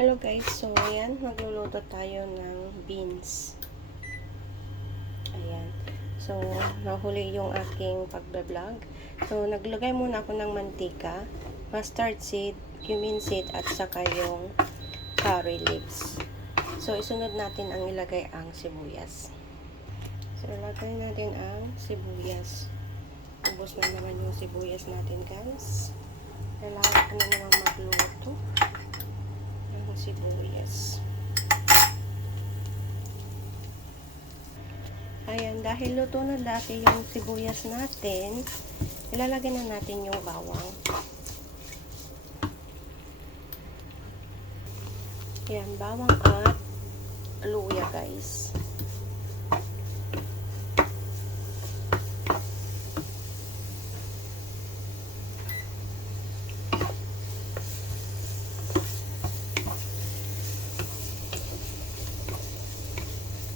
Hello guys, so ayan, magluluto tayo ng beans. Ayan. So, nahuli yung aking pagbablog. So, naglagay muna ako ng mantika, mustard seed, cumin seed, at saka yung curry leaves. So, isunod natin ang ilagay ang sibuyas. So, ilagay natin ang sibuyas. Ubos na naman yung sibuyas natin guys. Kailangan ko na naman magluto ng sibuyas. Ayan, dahil luto na dati yung sibuyas natin, ilalagay na natin yung bawang. Ayan, bawang at luya guys.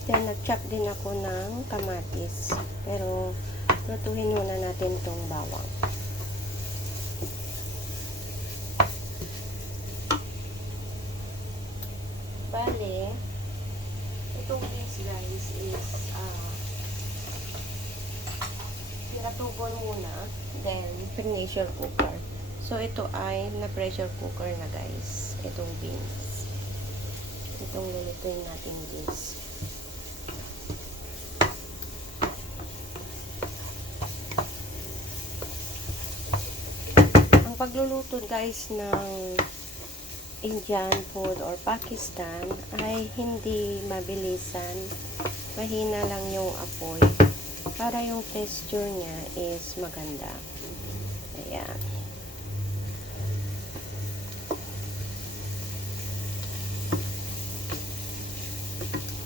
Then, nag-chop din ako ng kamatis. Pero, lutuhin muna natin tong bawang. Bale, itong beans guys is pinatugon muna, then pressure cooker. So, ito ay na-pressure cooker na guys. Itong beans. Itong lulutuin natin beans. Ang pagluluto guys ng Indian food or Pakistan ay hindi mabilisan, mahina lang yung apoy para yung texture niya is maganda. Ayan.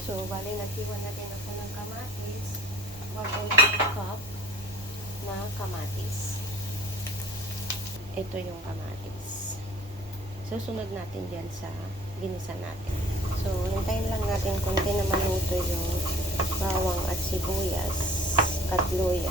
So, bali naghiwa natin ako ng kamatis, 1.5 cup na kamatis. Ito yung kamatis. Susunod natin dyan sa ginisa natin. So, hintayin lang natin konti na maluto yung bawang at sibuyas at luya.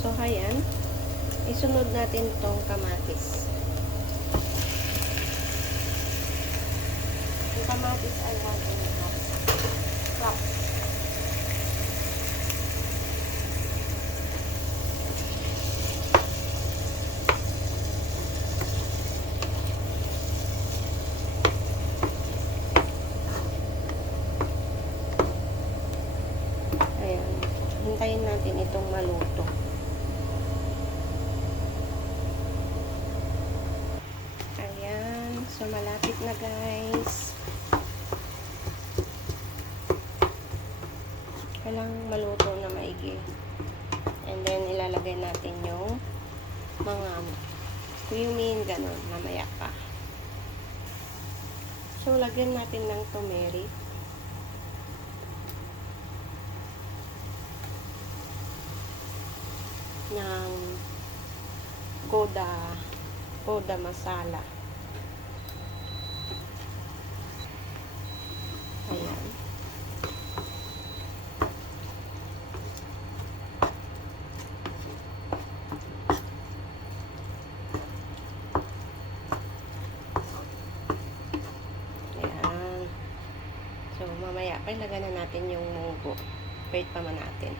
So, ayan. Isunod natin tong kamatis. Yung kamatis ay 1.5 cup. Ayan. Hintayin natin itong maluto. Ayan. So, malapit na guys. Kailangang maluto na maigi. And then, ilalagay natin yung mga cumin, ganun, mamaya pa. So, lagyan natin ng turmeric. Ng Goda masala. Ayan. Ayan. So, mamaya pa ilagay na natin yung munggo. Wait pa man natin.